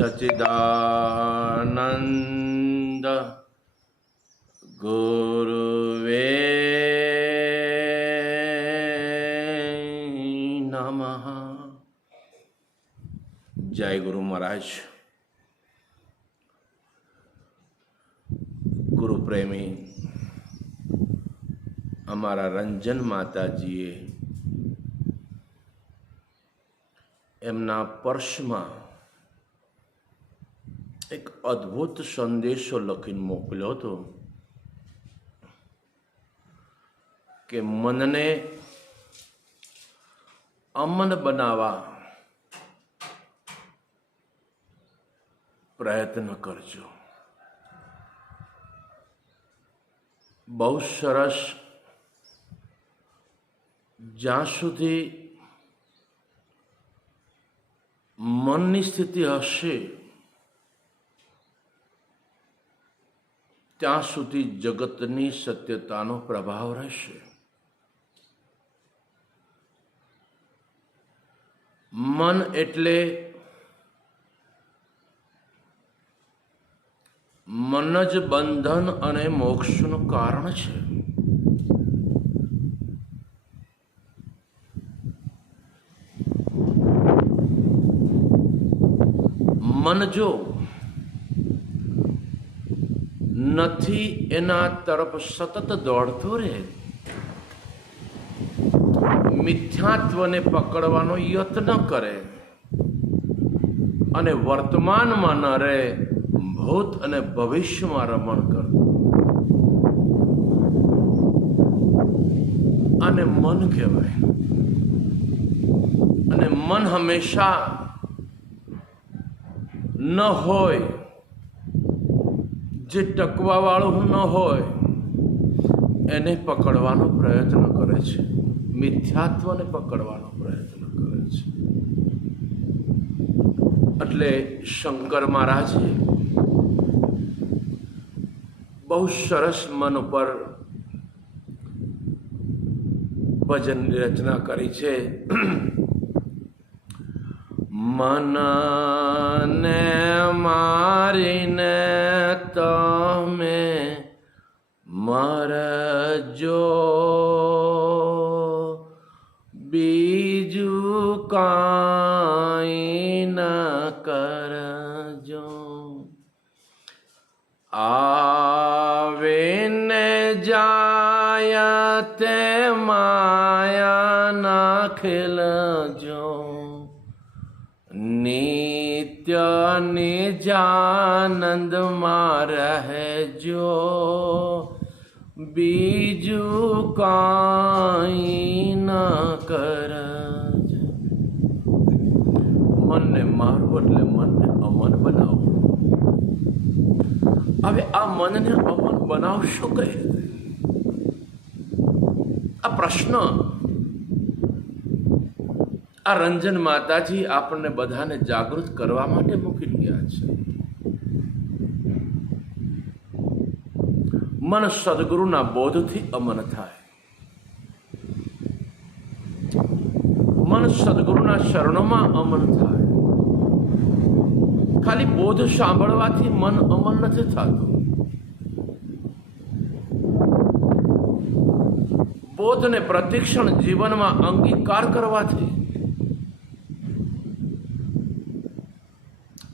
સચિદાનંદ ગુરુવે નમઃ જય ગુરુ મહારાજ ગુરુ પ્રેમી અમારા રંજન માતાજીએ એમના પર્શમાં એક અદ્ભુત સંદેશો લખીને મોકલ્યો હતો કે મનને અમન બનાવવા પ્રયત્ન કરજો બહુ સરસ જ્યાં સુધી મનની સ્થિતિ હશે ત્યાં સુધી જગતની સત્યતાનો પ્રભાવ રહેશે. મન એટલે મન જ બંધન અને મોક્ષનું કારણ છે. મન જો નથી એના તરફ સતત દોડતું રહે. મિથ્યાત્વને પકડવાનો યત્ન કરે. અને વર્તમાનમાં ન રહે, ભૂત અને ભવિષ્યમાં રમણ કરતો આને મન કહેવાય. અને મન હંમેશા ન હોય જે ટકવાવાળું ન હોય, એને પકડવાનો પ્રયત્ન કરે છે. મિથ્યાત્વને પકડવાનો પ્રયત્ન કરે છે. એટલે શંકર મહારાજે બહુ સરસ મન ઉપર ભજનની રચના કરી છે. મનને મારીને તમે મરજો બીજું કાંઈ ન કરજો આવેને જાય તે માયા ના ખેલજો નિત્ય નિજાનંદમાં રહેજો બીજું કાંઈ ન કર મનને મારવું એટલે મનને અમન બનાવો। હવે આ મનને અમન બનાવશો કઈ આ પ્રશ્ન આ રંજન માતાજી આપણને બધાને જાગૃત કરવા માટે મૂકી ગયા છે. મન સદગુરુના બોધથી અમન થાય. મન સદગુરુના શરણોમાં અમન થાય. ખાલી બોધ સાંભળવાથી મન અમન નથી થતું. બોધને પ્રતિક્ષણ જીવનમાં અંગીકાર કરવાથી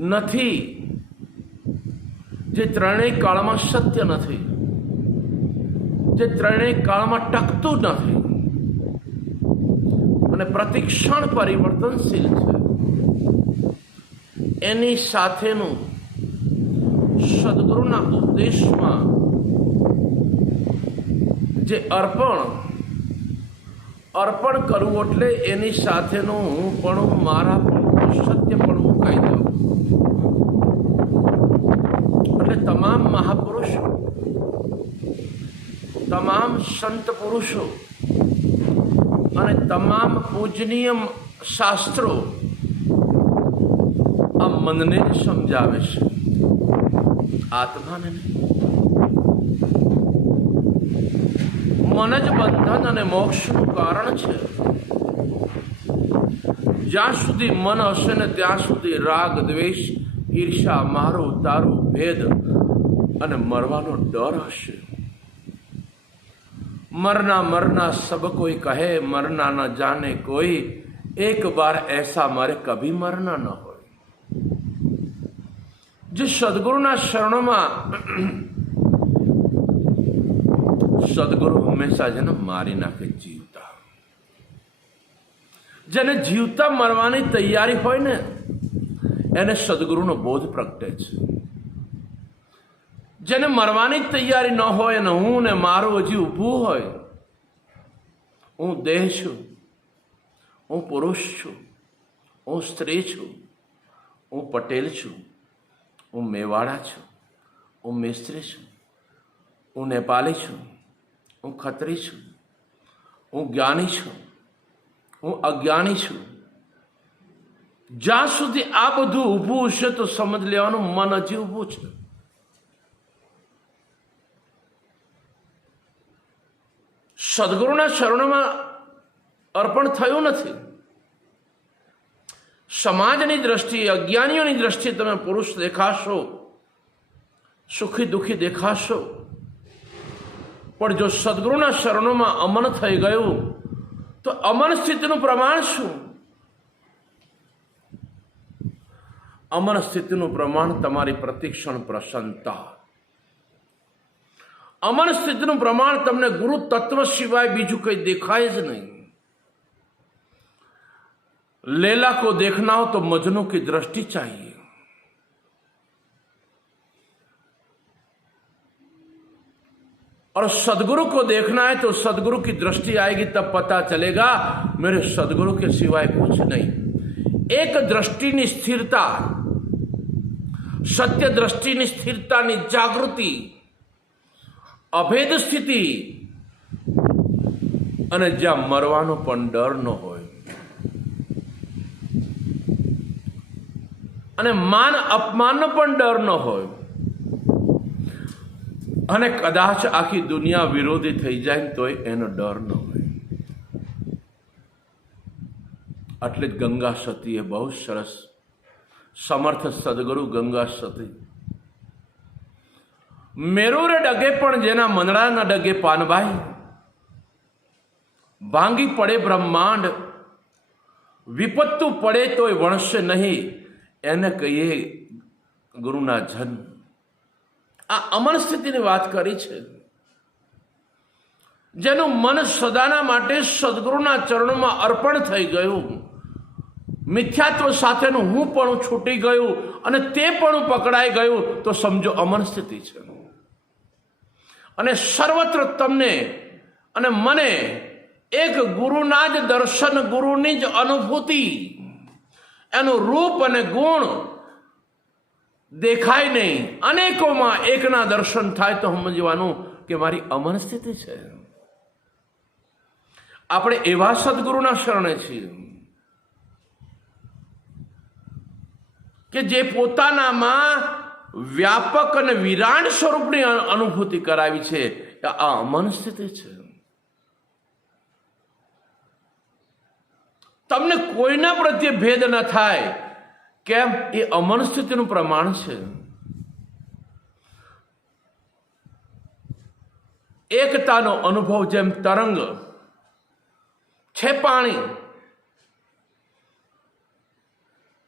નથી. જે ત્રણેય કાળમાં સત્ય નથી. જે ત્રણેય કાળમાં ટકતું નથી. અને પ્રતિક્ષણ પરિવર્તનશીલ છે. એની સાથેનું સદગુરુના ઉપદેશમાં જે અર્પણ અર્પણ કરવું એટલે એની સાથેનું પણ મારા સત્ય પણ મુકાઈ દઉં એટલે તમામ મહાપુરુષો, તમામ સંત પુરુષો અને તમામ પૂજનીય શાસ્ત્રો આ મનને જ સમજાવે છે. આત્માને મન જ બંધન અને મોક્ષનું કારણ છે. જ્યાં સુધી મન હશે ને ત્યાં સુધી રાગ, દ્વેષ, ઈર્ષા, મારું, તારું, ભેદ અને મરવાનો ડર હશે. મરના મરના સબ કોઈ કહે, મરના ના જાને કોઈ. એક બાર એસા મારે કભી મરના ન હોય. જે સદગુરુના શરણમાં સદગુરુ હંમેશા જેને મારી નાખે જીવતા. જેને જીવતા મરવાની તૈયારી હોય ને, એને સદગુરુનો બોધ પ્રગટે છે. જેને મરવાની જ તૈયારી ન હોય અને હું ને મારું હજી ઊભું હોય, હું દેહ છું, હું પુરુષ છું, હું સ્ત્રી છું, હું પટેલ છું, હું મેવાડા છું, હું મિસ્ત્રી છું, હું નેપાલી છું, હું ખત્રી છું, હું જ્ઞાની છું, હું અજ્ઞાની છું. જ્યાં સુધી આ બધું ઊભું છે તો સમજ લેવાનું મન હજી ઊભું છે. સદગુરુના શરણમાં અર્પણ થયું નથી. સમાજની દ્રષ્ટિએ, અજ્ઞાનીઓની દ્રષ્ટિએ તમે પુરુષ દેખાશો, સુખી દુઃખી દેખાશો. પણ જો સદગુરુના શરણોમાં અમન થઈ ગયું, તો અમન સ્થિતિનું પ્રમાણ શું? અમન સ્થિતિનું પ્રમાણ તમારી પ્રતિક્ષણ પ્રસન્નતા. અમર स्थिति प्रमाण तमने गुरु तत्व सिवाय બીજું कहीं દેખાય ज नहीं। लेला को देखना हो तो मजनू की दृष्टि चाहिए। और सदगुरु को देखना है तो सदगुरु की दृष्टि आएगी तब पता चलेगा, मेरे सदगुरु के सिवाय कुछ नहीं। एक दृष्टि निस्थिरता सत्य दृष्टि निस्थिरता नि जागृति અભેદ સ્થિતિ. અને જ્યાં મરવાનો પણ ડર ન હોય. અને માન અપમાનનો પણ ડર ન હોય. અને કદાચ આખી દુનિયા વિરોધી થઈ જાય તોય એનો ડર ન હોય. એટલે જ ગંગા સતીએ બહુ સરસ સમર્થ સદગુરુ ગંગા સતી મેરુર ડગે પણ જેના મંદડાના ડગે પાનભાઈ. ભાંગી પડે બ્રહ્માંડ, વિપત્તુ પડે તોય વણશે નહીં, એને કહીએ ગુરુના જન્મ આ અમર સ્થિતિની વાત કરી છે. જેનું મન સદાના માટે સદગુરુના ચરણોમાં અર્પણ થઈ ગયું. મિથ્યાત્વ સાથેનું હું પણ છૂટી ગયું અને તે પણ પકડાઈ ગયું. તો સમજો અમર સ્થિતિ છે. અને સર્વત્ર તમને અને મને એક ગુરુના જ દર્શન, ગુરુની જ અનુભૂતિ, એનું રૂપ અને ગુણ દેખાય નહીં. અનેકોમાં એકના દર્શન થાય તો સમજવાનું કે મારી અમર સ્થિતિ છે. આપણે એવા સદગુરુના શરણે છીએ કે જે પોતાનામાં વ્યાપક અને વિરાટ સ્વરૂપની અનુભૂતિ કરાવી છે આ અમન સ્થિતિ છે. તમને કોઈના પ્રત્યે ભેદ ન થાય કેમ એ અમન સ્થિતિનું પ્રમાણ છે. એકતાનો અનુભવ જેમ તરંગ, છે પાણી.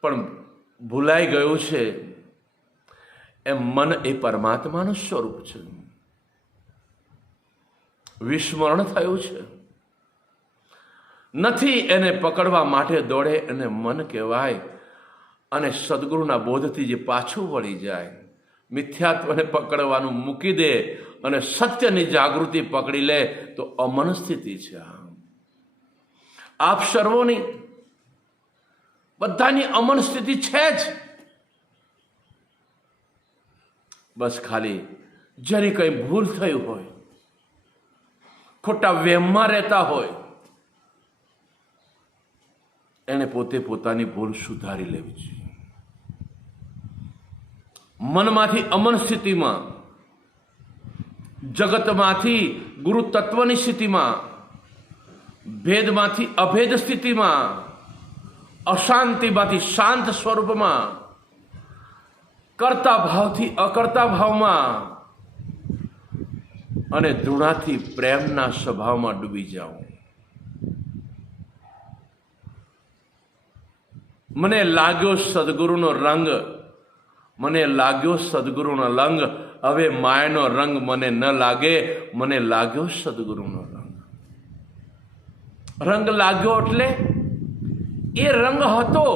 પણ ભૂલાઈ ગયું છે. એમ મન એ પરમાત્માનું સ્વરૂપ છે. વિસ્મરણ થયું છે. નથી એને પકડવા માટે દોડે એને મન કહેવાય અને સદગુરુના બોધથી જે પાછું વળી જાય, મિથ્યાત્વને પકડવાનું મૂકી દે અને સત્યની જાગૃતિ પકડી લે તો અમન સ્થિતિ છે આપ સર્વોની બધાની અમન સ્થિતિ છે જ. બસ ખાલી જેની કંઈ ભૂલ થઈ હોય, ખોટા વેમમાં રહેતા હોય એને પોતે પોતાની ભૂલ સુધારી લેવી છે. મનમાંથી અમન સ્થિતિમાં, જગતમાંથી ગુરુ તત્વની સ્થિતિમાં, ભેદમાંથી અભેદ સ્થિતિમાં, અશાંતિમાંથી શાંત સ્વરૂપમાં કરતા ભાવથી અકર્તા ભાવમાં અને ધૃણાથી પ્રેમના સ્વભાવમાં ડૂબી જાઉં. મને લાગ્યો સદગુરુનો રંગ, મને લાગ્યો સદગુરુનો રંગ હવે માયાનો રંગ મને ન લાગે, મને લાગ્યો સદગુરુનો રંગ. રંગ લાગ્યો એટલે એ રંગ હતો.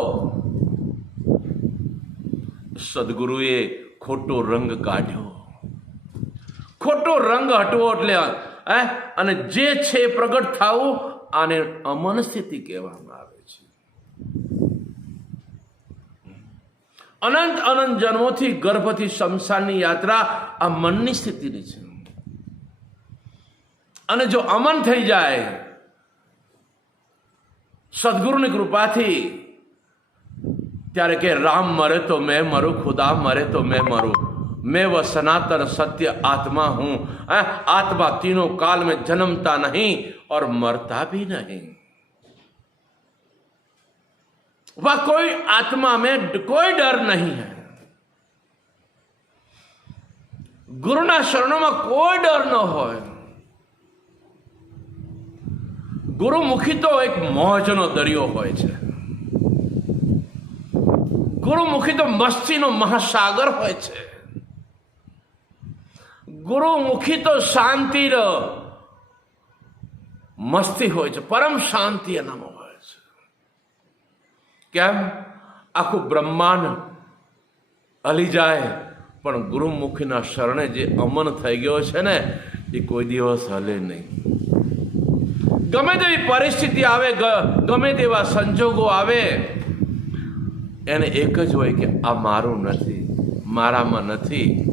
સદગુરુએ ખોટો રંગ કાઢ્યો. ખોટો રંગ હટવો એટલે, હે, અને જે છે પ્રગટ થવું, આને અમન સ્થિતિ કહેવામાં આવે છે. અનંત અનંત જન્મોથી ગર્ભથી શમશાનની યાત્રા આ મનની સ્થિતિની છે. અને જો અમન થઈ જાય, સદગુરુની કૃપાથી ત્યારે કે રામ મરે તો મેં મરું ખુદા મરે તો મેં મરું मैं वह सनातन सत्य आत्मा हूं अ, आत्मा तीनों काल में जन्मता नहीं और मरता भी नहीं वह कोई आत्मा में कोई डर नहीं है ગુરુના શરણોમાં કોઈ ડર ન હોય ગુરુમુખી તો એક મોજનો દરિયો હોય છે ગુરુમુખી તો મસ્તીનો મહાસાગર હોય છે. ગુરુમુખી તો શાંતિ મસ્તી હોય છે, પરમ શાંતિ એનામાં હોય છે. કેમ? આખું બ્રહ્માંડ હલી જાય, પણ ગુરુમુખીના શરણે જે અમન થઈ ગયો છે ને, એ કોઈ દિવસ હલે નહીં. ગમે તેવી પરિસ્થિતિ આવે ગમે તેવા સંજોગો આવે એને એક જ હોય કે આ મારું નથી, મારામાં નથી.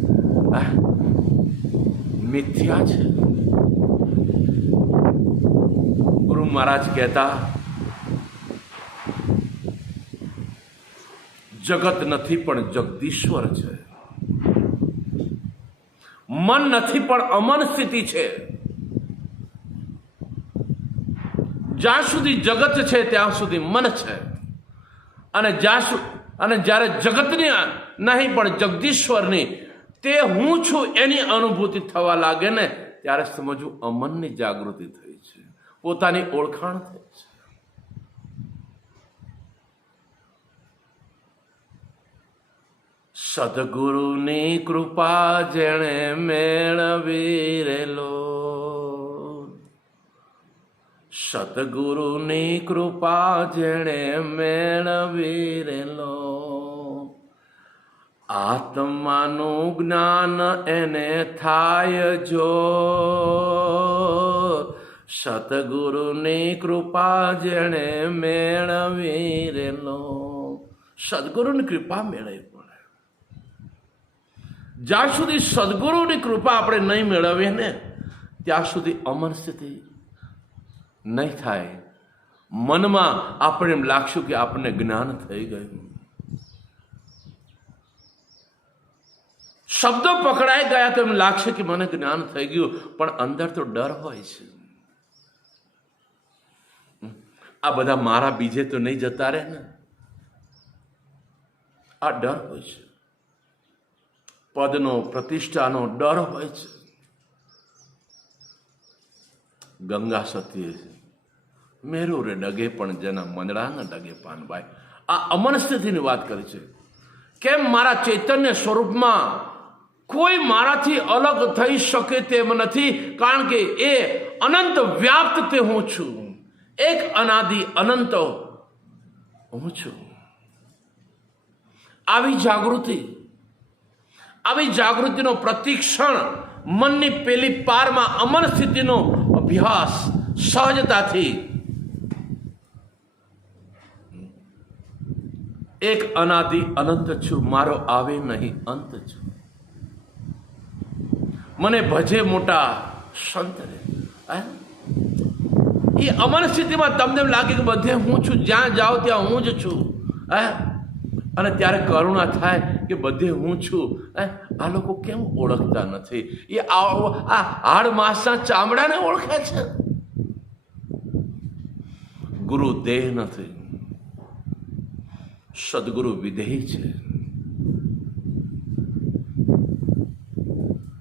મિથ્યા છે. ગુરુ મહારાજ કહેતા, જગત નથી પણ જગદીશ્વર છે. મન નથી પણ અમન સ્થિતિ છે. જ્યાં સુધી જગત છે, ત્યાં સુધી મન છે. અને જાશું અને જ્યારે જગતની નહીં, પણ જગદીશ્વરની, તે હું છું એની અનુભૂતિ થવા લાગે ને, ત્યારે સમજવું અમનની જાગૃતિ થઈ છે. પોતાની ઓળખાણ થઈ છે. સદગુરુની કૃપા જેણે મેળવી રેલો સદગુરુની કૃપા જેણે મેળવી રેલો આત્માનું જ્ઞાન એને થાય જો. સતગુરુની કૃપા જેણે મેળવી રેલો સદગુરુની કૃપા મેળવી પડે જ્યાં સુધી સદગુરુની કૃપા આપણે નહીં મેળવીએ ને, ત્યાં સુધી અમર સ્થિતિ નહીં થાય. મનમાં આપણે એમ લાગશું કે આપણને જ્ઞાન થઈ ગયું. શબ્દો પકડાઈ ગયા તો એમ લાગશે કે મને જ્ઞાન થઈ ગયું, પણ અંદર તો ડર હોય છે. આ બધા મારા બીજે તો નહીં જતા રહે ને. આ ડર હોય છે. પદનો, પ્રતિષ્ઠાનો ડર હોય છે. ગંગા સતી મેરો રે ડગે પણ જેના મંદડા ન ડગે પાનભાઈ આ અમન સ્થિતિની વાત કરી છે. કેમ મારા ચૈતન્ય સ્વરૂપમાં કોઈ મારાથી અલગ થઈ શકે તેમ નથી, કારણ કે એ અનંત વ્યાપ્ત તે હું છું. એક અનાદિ અનંત હું છું. આવી જાગૃતિ, આવી જાગૃતિનો પ્રતિક્ષણ મનની પેલી પારમાં અમર સ્થિતિનો અભ્યાસ સહજતાથી. એક અનાદિ અનંત છું, મારો આવે નહીં અંત છું. મને ભજે મોટા સંત હે? એ અમર સ્થિતિમાં તમને એમ લાગે કે બધે હું છું, જ્યાં જાઓ ત્યાં હું જ છું. હે? અને ત્યારે કરુણા થાય કે બધે હું છું. એ આ લોકો કેમ ઓળખતા નથી? એ આ હાડ માંસના ચામડાને ઓળખે છે. ગુરુ દેહ નથી. સદગુરુ વિદેહી છે.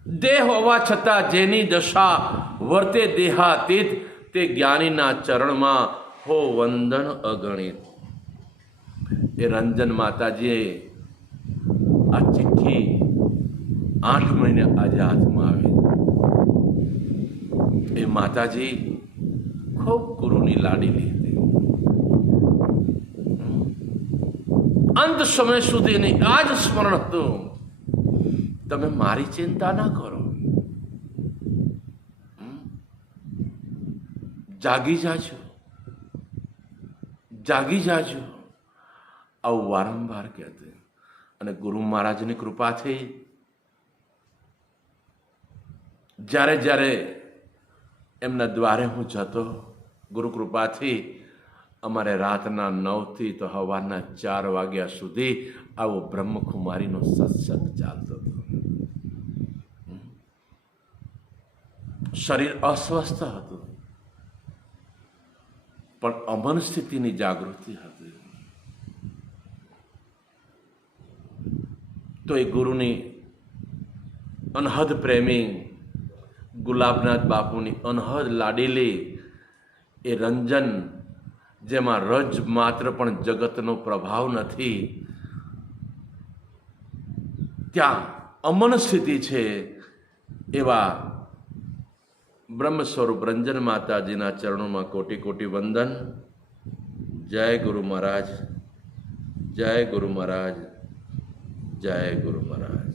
દેહ હોવા છતાં જેની દશા વર્તે દેહાતીત, તે જ્ઞાનીના ચરણમાં હો વંદન અગણિત. એ રંજન માતાજીએ આ ચિઠ્ઠી આઠ મહિને આજે હાથમાં આવી. એ માતાજી ખૂબ ગુરુની લાડીલી હતી અંત સમય સુધી એની આ જ સ્મરણ હતું. તમે મારી ચિંતા ના કરો. જાગી જાજો. જાગી જાજો. આવું વારંવાર કહેતી અને ગુરુ મહારાજની કૃપાથી જ્યારે જ્યારે એમના દ્વારે હું જતો, ગુરુ કૃપાથી અમારે રાતના નવથી તો સવારના ચાર વાગ્યા સુધી આવો બ્રહ્મકુમારીનો સત્સંગ ચાલતો હતો. શરીર અસ્વસ્થ હતું. પણ અમન સ્થિતિની જાગૃતિ હતી. તો એ ગુરુની અનહદ પ્રેમી ગુલાબનાથ બાપુની અનહદ લાડેલી એ રંજન, જેમાં રજ માત્ર પણ જગતનો પ્રભાવ નથી, ત્યાં અમન સ્થિતિ છે એવા બ્રહ્મ સ્વરૂપ રંજન માતાજીના ચરણોમાં કોટી કોટી વંદન. જય ગુરુ મહારાજ, જય ગુરુ મહારાજ. જય ગુરુ મહારાજ.